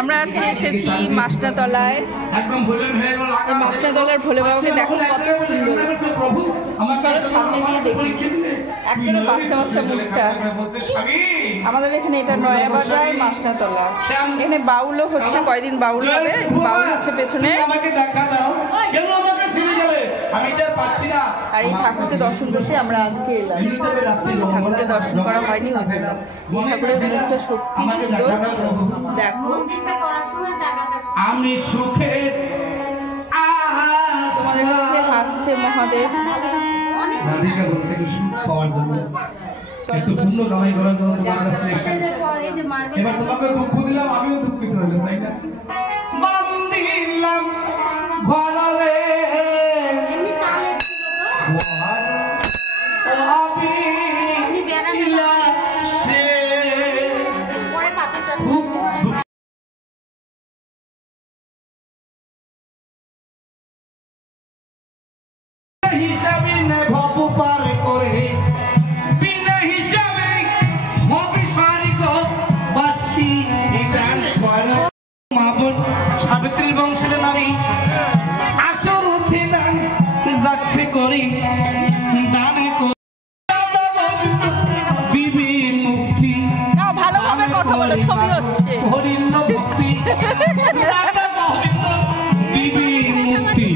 আমরা আজকে এসেছি মাসনাতলায়। এই মাসনাতলার ভোলে বাবাকে দেখুন কত সুন্দর। চলো সামনে গিয়ে দেখি। একেবারে বাচ্চা বাচ্চা মুখটা। আমাদের এখানে এটা নয়াবাজার মাসনাতলা। এখানে বাউলও হচ্ছে, কয়দিন বাউল হবে। বাউল হচ্ছে পেছনে। আর এই ঠাকুরকে দর্শন করতে আমরা আজকে এলাম। ঠাকুরকে দর্শন করা হয়নি ওই জন্য। এই ঠাকুরের মুখটা সত্যি সুন্দর, দেখো। তোমাদেরকে দেখে হাসছে মহাদেব। হিসাবে ভব পার করে বিনা হিসাবে ভবি সারিক বাসি গান করে মাবন সাবিত্রী বংশের নারী আসর উঠে দান যাচ্ছে করি দানে বিবি মুক্তি। ভালোভাবে কথা বলো, ছবি হচ্ছে। হরিন্দ ভক্তি বিবি মুক্তি।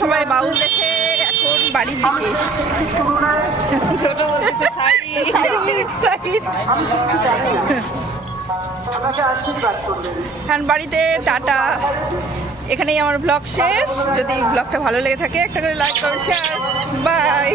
সবাই বাউল দেখে এখন বাড়ির দিকে। এখন বাড়িতে টাটা। এখানেই আমার ব্লগ শেষ। যদি ব্লগটা ভালো লেগে থাকে একটা করে লাইক করুন, শেয়ার, বাই।